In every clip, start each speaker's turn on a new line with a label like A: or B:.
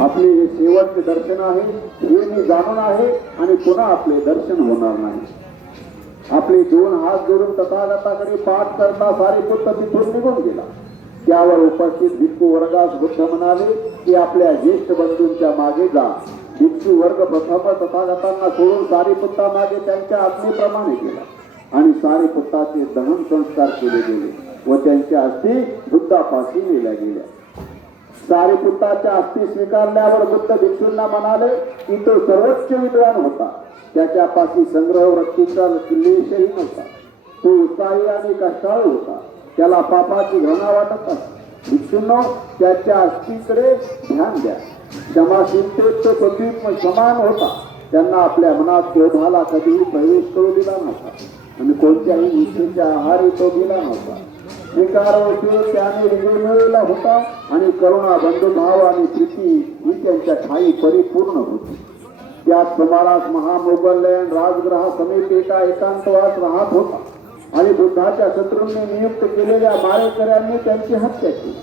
A: आपले हे शेवटचे दर्शन आहे हे मी जाणून आहे आणि पुन्हा आपले दर्शन होणार नाही. आपले दोन हात जोडून तथागताकडे पाठ करता सारीपुत्र तिथून निघून गेला. त्यावर उपस्थित भिक्खू वर्गास बुद्ध म्हणाले की आपल्या ज्येष्ठ बंधूंच्या मागे जा. भिक्षू वर्ग प्रथम तथागतांना सोडून सारीपुत्ता मागे त्यांच्या आज्ञेप्रमाणे गेला आणि सारीपुत्ताचे दहन संस्कार केले गेले व त्यांच्या अस्थी बुद्धापाशी नेल्या गेल्या. सारीपुत्ताच्या अस्थि स्वीकारल्यावर बुद्ध भिक्षूंना म्हणाले की तो सर्वोच्च विद्वान होता. त्याच्यापाशी संग्रह वृत्तीचा क्लेशही नव्हता. तो उत्साही आणि कष्टाळू होता. त्याला पापाची घृणा वाटत असत भिक्षूंनो त्याच्या अस्थीकडे ध्यान द्या. क्षमाशीलतेत तो समान होता. त्यांना आपल्या मनात क्रोधाला कधीही प्रवेश करू दिला नव्हता. आणि कोणत्याही इच्छेच्या आहारी तो दिला नव्हता. विकार त्याने त्याने मिळवला होता आणि करुणा बंधुभाव आणि प्रीती ही त्यांच्या ठाई परिपूर्ण होती. त्यात सुमारास महामोगलयन राजग्रहा समेत एका एकांतवास राहत होता. आणि बुद्धाच्या शत्रूंनी नियुक्त केलेल्या मारेकऱ्यांनी त्यांची हत्या केली.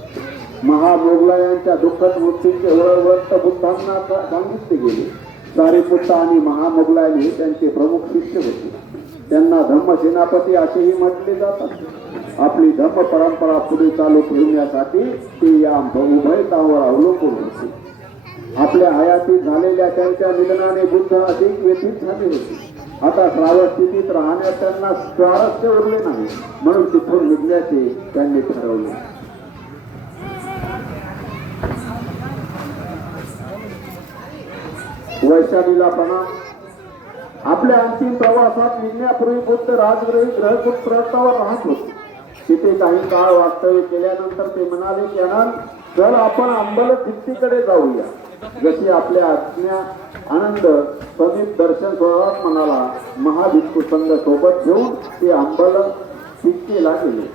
A: महामोगलायांच्या दुःखद मृत्यूचे वळवंत बुद्धांना सांगितले गेले. सारीपुत्ता आणि महामोगलायन हे त्यांचे प्रमुख शिष्य होते. त्यांना धम्म सेनापती असेही म्हटले जातात. आपली धर्म परंपरा पुढे चालू ठेवण्यासाठी ते या उभयतावर अवलंबून होते. आपल्या हयातीत झालेल्या त्यांच्या निधनाने बुद्ध अधिक व्यथित झाले होते. आता श्रावस्थितीत राहण्यात त्यांना स्वारस्य उरले नाही म्हणून तिथून निघण्याचे त्यांनी ठरवले. वैशालीला प्रणाम आपल्या अंतिम प्रवासात निघण्यापूर्वी बुद्ध राजग्रही ग्रहकुट प्रस्तावर राहत होते. तिथे काही काळ वास्तव्य केल्यानंतर ते म्हणाले की अनंत जर आपण अंबल भित्तीकडे जाऊया जशी आपल्या आज्ञा आनंद समीप दर्शन सोहळ्यात म्हणाला महाभिक्षू संघ सोबत घेऊन ते अंबल भित्तीला गेले.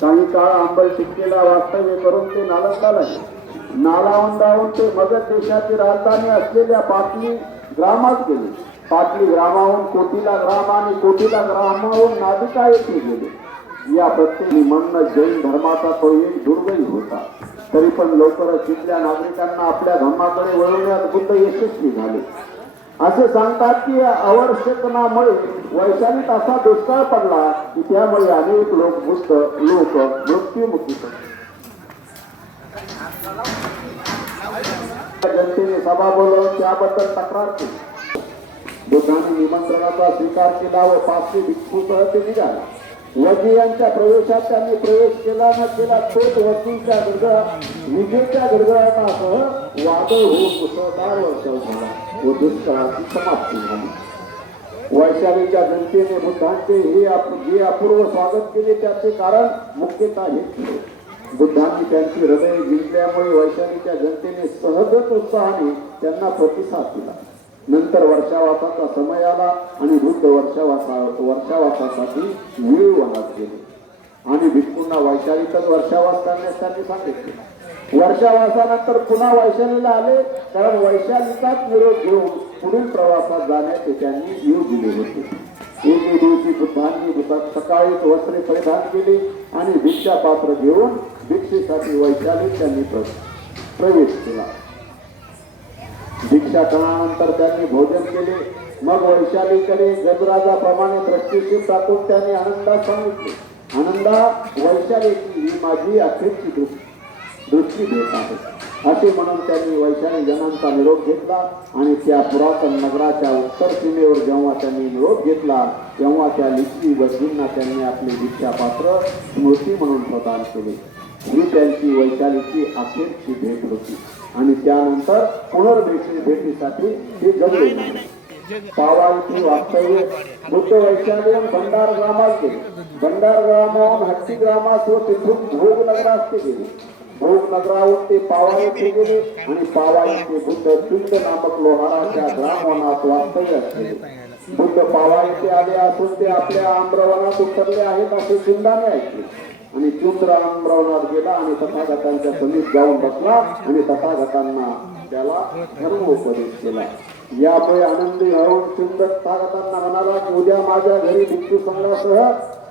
A: काही काळ अंबल टिक्केला वास्तव्य करून ते नालंदाला गेले नालावंदाहून ते मगध देशाची राजधानी असलेल्या पाटली ग्रामात गेले. पाटली ग्रामाहून कोटीला ग्राम आणि कोटीला ग्रामाहून नादिका येथे गेले. या प्रत्येक म्हणणं जैन धर्माचा तो एक दुर्गही होता. तरी पण लवकरच तिथल्या नागरिकांना आपल्या धर्माकडे वळवण्यात बुद्ध यशस्वी झाले. असे सांगतात की या आवश्यकनामुळे वैशालीत असा दुष्काळ पडला की त्यामुळे अनेक लोक बुद्ध लोक मृत्यूमुखी जनतेने सभा बोलवून त्याबद्दल तक्रार केली. बुद्धाने निमंत्रणाचा स्वीकार केला व पाचशे भिक्षूसह ते निघाला. वजीरांच्या प्रवेशात त्यांनी प्रवेश केला न केला तोच वकीलच्या गडगडात विजेच्या गडगडाटासह वादळ होऊन मुसळधार वर्षाव झाला. व दुष्काळाची समाप्ती झाली. वैशालीच्या जनतेने बुद्धांचे हे जे अपूर्व स्वागत केले त्याचे कारण मुख्यतः हे केले बुद्धांनी त्यांची हृदय जिंकल्यामुळे वैशालीच्या जनतेने सहजच उत्साहाने त्यांना प्रतिसाद दिला. नंतर वर्षावासाचा समय आला आणि वृद्ध वर्षावासा वर्षावासासाठी वीळ वाहत गेले. आणि भिक्खूंना वैशालीतच वर्षावास करण्यासाठी सांगितले. वर्षावासानंतर पुन्हा वैशालीला आले कारण वैशालीचाच निरोप घेऊन पुढील प्रवासात जाण्याचे त्यांनी जीव दिले होते. एके दिवशी बुद्धांनी सकाळीच वस्त्रे परिधान केले आणि भिक्षा पात्र घेऊन भिक्षेसाठी वैशालीत त्यांनी प्रवेश केला. दीक्षा भिक्षाटनानंतर त्यांनी भोजन केले. मग वैशालीकडे गजराजाप्रमाणे दृष्टीशी टाकून त्यांनी आनंदात सांगितले. आनंदा वैशालीची ही माझी अखेरची दृष्टी. दृष्टी देत आहे. असे म्हणून त्यांनी वैशाली जनांचा निरोप घेतला आणि त्या पुरातन नगराच्या उत्तर सीमेवर जेव्हा त्यांनी निरोप घेतला तेव्हा त्या लिखी वस्तूंना त्यांनी आपले दीक्षापात्र स्मृती म्हणून प्रदान केले. ही त्यांची वैशालीची अखेरची भेट होती. आणि त्यानंतर पुनर्भेटी भेटीसाठी ते जगले. पावा इथे वास्तव्य बुद्ध वैशाली भंडार ग्रामात गेले. भंडार ग्रामाहून हत्ती ग्रामात व तिथून भोग नगरात ते गेले. भोग नगराहून ते पावा येथे गेले आणि पावा येथे बुद्ध चुंद नामक लोहाराच्या ग्रामवनात वास्तव्य केले बुद्ध पावा येथे आले असून ते आपल्या आम्रवनात उतरले आहेत असे चिंताने ऐकले. आणि चुंद्र आम्रवनात गेला आणि तथागतांच्या समीप जाऊन बसला आणि तथागतांना त्याला धर्मोपदेश केला. यामुळे आनंदी हरून सुंदर तागतांना म्हणाला की उद्या माझ्या घरी भिक्षू संघासह